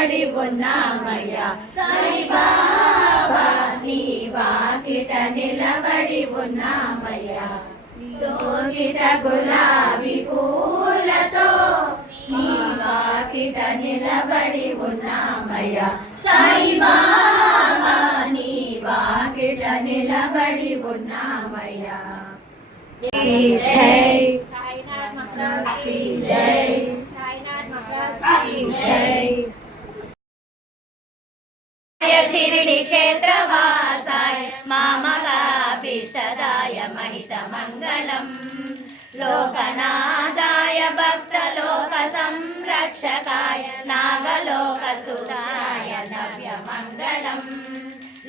నిలబడి ఉన్నామయ్యా సాయిబాబా నీ వాకిట నిలబడి ఉన్నామయ్యా దోసిట గులాబీ పూలతో నీ వాకిట నిలబడి ఉన్నామయ్యా సాయిబాబా నీ వాకిట నిలబడి ఉన్నామయ్యా జై సాయినాథ్ మహారాజ్ की जय साईनाथ महाराज की जय शिरडी क्षेत्रवासाय मामकाभीष्टदाय महितमङ्गलम् लोकनाथाय भक्तलोक संरक्षकाय नागलोकसुताय नव्यमङ्गलम्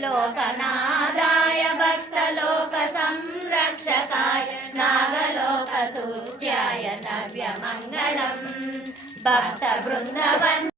लोकनाथाय भक्तलोक संरक्षकाय नागलोकसूत्याय नव्यमङ्गलम् भक्तवृन्दवन्